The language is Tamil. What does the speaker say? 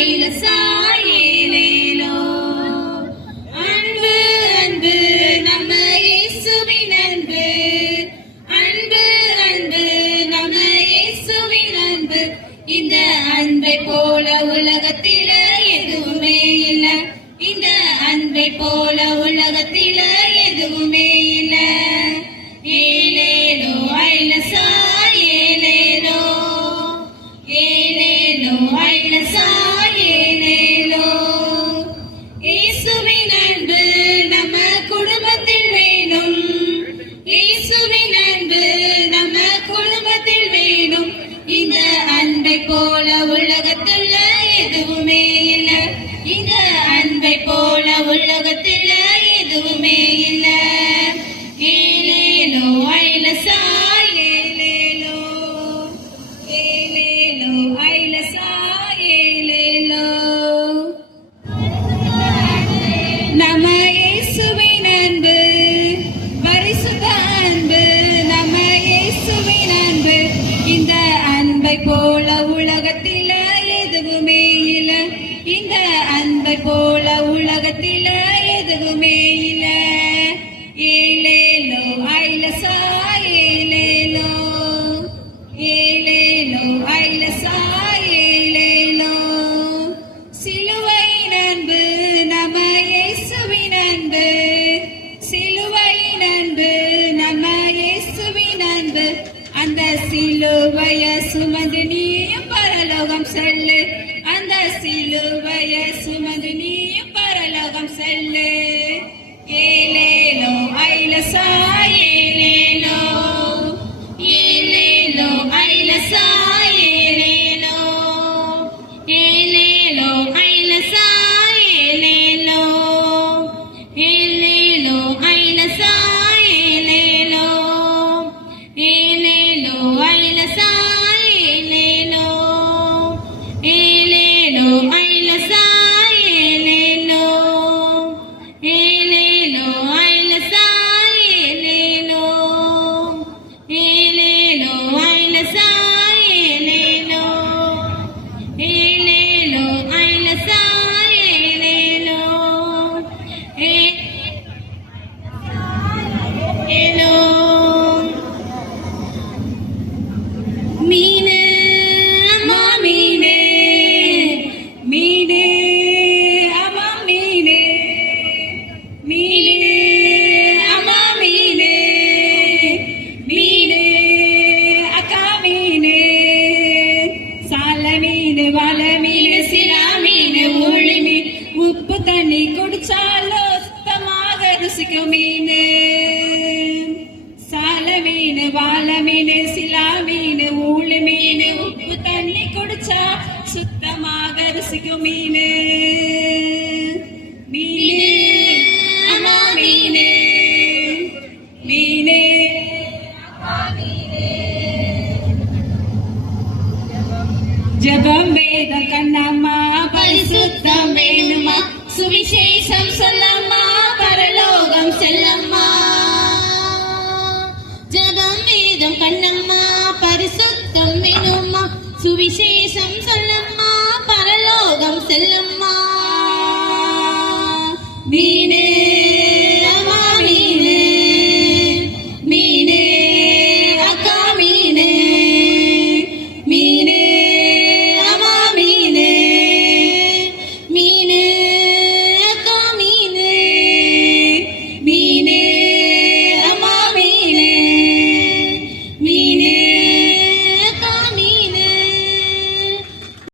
ஐலசாயேலேலோ. அன்பு அன்பு நம்ம இயேசுவின் அன்பு, அன்பு அன்பு நம்ம இயேசுவின் அன்பு. இந்த அன்பை போல உலகத்தில எதுவுமே இல்லை, இந்த அன்பை போல உலகத்தில எதுவுமே இல்லை. ஏலேலோ ஐலசாயேலேலோ, ஏலேலோ ஐலசாயேலேலோ. இயேசுவின் அன்பு நம்ம குடும்பத்தில் வேணும், இயேசுவின் அன்பு நம்ம குடும்பத்தில் வேணும். இந்த அன்பை போல உலகத்துல எதுவுமே இல்லை, இந்த அன்பை போல உலகத்துல எதுவுமே இல்லை. ஏலேலோ ஐலசாயேலேலோ, ஏலேலோ ஐலசாயேலேலோ. நம்ம இயேசுவின் அன்பு பரிசுத்த அன்பு, நம்ம இயேசுவின் அன்பு. இந்த அன்பை போல உலகத்தில எதுவுமே இல்லை, இந்த அன்பை போல உலகத்தில எதுவுமே இல்லை. ஏலேலோ ஐலசாயேலேலோ, ஏலேலோ ஐலசாயேலேலோ. சிலுவையின் அன்பு நம்ம இயேசுவின் அன்பு, சிலுவையின் அன்பு நம்ம இயேசுவின் அன்பு. அந்த சிலுவைய சுமந்து நீயும் பரலோகம் செல்லு, அந்த சிலுவைய சுமந்து நீயும் பரலோகம் செல்லு. ஏலேலோ ஐலசாயேலேலோ, ஏலேலோ ஐலசாயேலேலோ, ஏலேலோ ஐலசாயேலேலோ, ஏலேலோ ஐலசாயேலேலோ, ஏலேலோ ஐலசாயேலேலோ, ஏலேலோ ஐலசாயேலேலோ, ஏலேலோ ஐலசாயேலேலோ, ஏலேலோ ஐலசாயேலேலோ, ஏலேலோ ஐலசாயேலேலோ, ஏலேலோ. மீனு அம்மா மீனு, மீனு அம்மா மீனு, மீனு அம்மா மீனு, மீனு அக்கா மீனு. சால மீனு வாழ மீனு சிலா மீனு ஊழி மீன், உப்பு தண்ணி குடிச்சாலும் சுத்தமாக ருசிக்கும் மீனு. சால மீனு வாழ மீனு சிலா மீனு ஊழி மீனு, உப்பு தண்ணி குடிச்சா சுத்தமாக ருசிக்கும் மீனு.